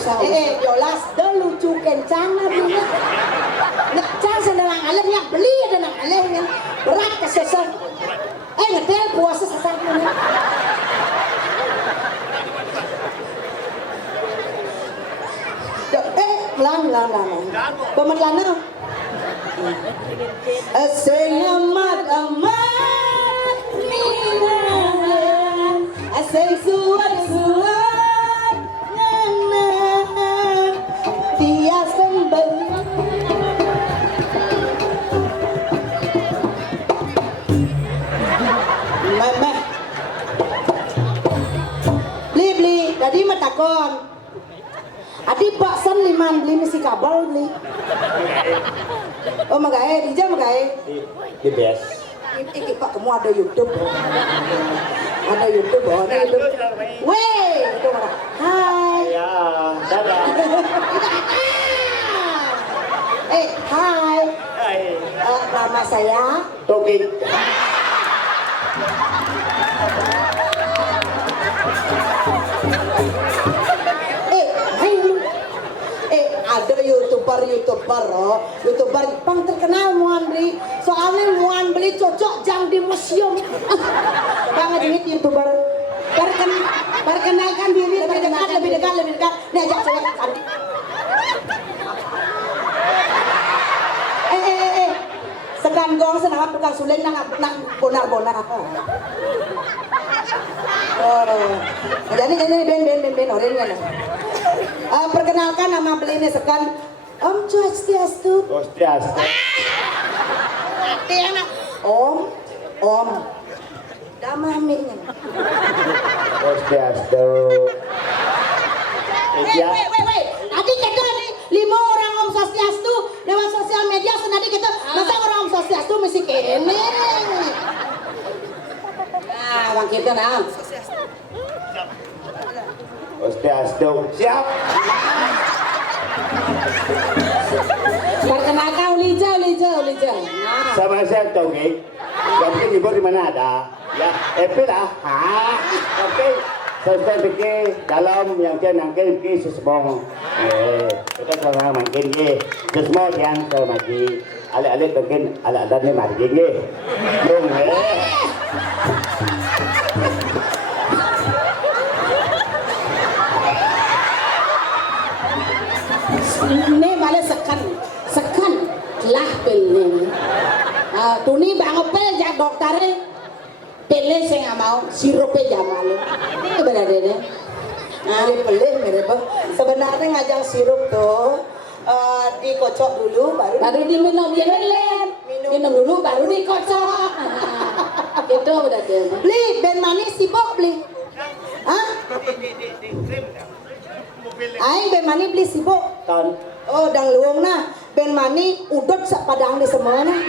usah. Yolas dah lucu kencang nabi. Cang sendalang alih yang beli ada nang alih yang berat kesesat. Ngedel puasa sesat. Pelan. Pemerlana. Asing amat Nina. Asing suat Nana. Tias kembali. Mama. Beli. Tadi matakon. Adi baksan liman beli misi kabel beli. Oh magae, di jam magae. Di bes. Iki Pak kamu ada YouTube. Ada YouTube, ada YouTube. Weh, itu mana? Hai. Ya, dadah. Hai. Hai. Nama saya Toki. Ada YouTuber pang terkenal muan beli. Soalnya muan beli cocok jang di museum. Bang ngajengit YouTuber. Perkenalkan diri lebih dekat. Nih ajak saya cantik. Sekan gong senang tukang suling nang bonar. Oh. Jadi ini ben orangnya. Perkenalkan nama beli ini sekan Om Swastiastu. Swastiastu. Om. Damaminya. Swastiastu. Wait. Tadi kita nih 5 orang Om Swastiastu lewat sosial media senadi kita masa orang Om Swastiastu mesti kene. Nah, bang kita nah. Swastiastu. Siap. Perkenalkan Ulija. Nah. Sama saya Toki. Tapi ibu di mana ada? Ya, lah. Oke. Saya pikir dalam yang dia nangkil ke sesemong. Kita sama makin ke sesemong yang termagi. Alih-alih mungkin ala-ala ni margi ke. Yung Ini balik sekan lah pilih. Tuni bangun pel jak dokternya pilih saya nggak mau sirupnya jamal. Ini benar deh. Pilih mereka. Sebenarnya ngajak sirup tuh dikocok dulu baru diminum ya minum dulu baru dikocok. Gitu udah deh. Beli ben manis sibuk beli. Aing ben mani beli sibuk. Ton. Oh, dang luang nah. Ben mani udut sak padang di semua nah.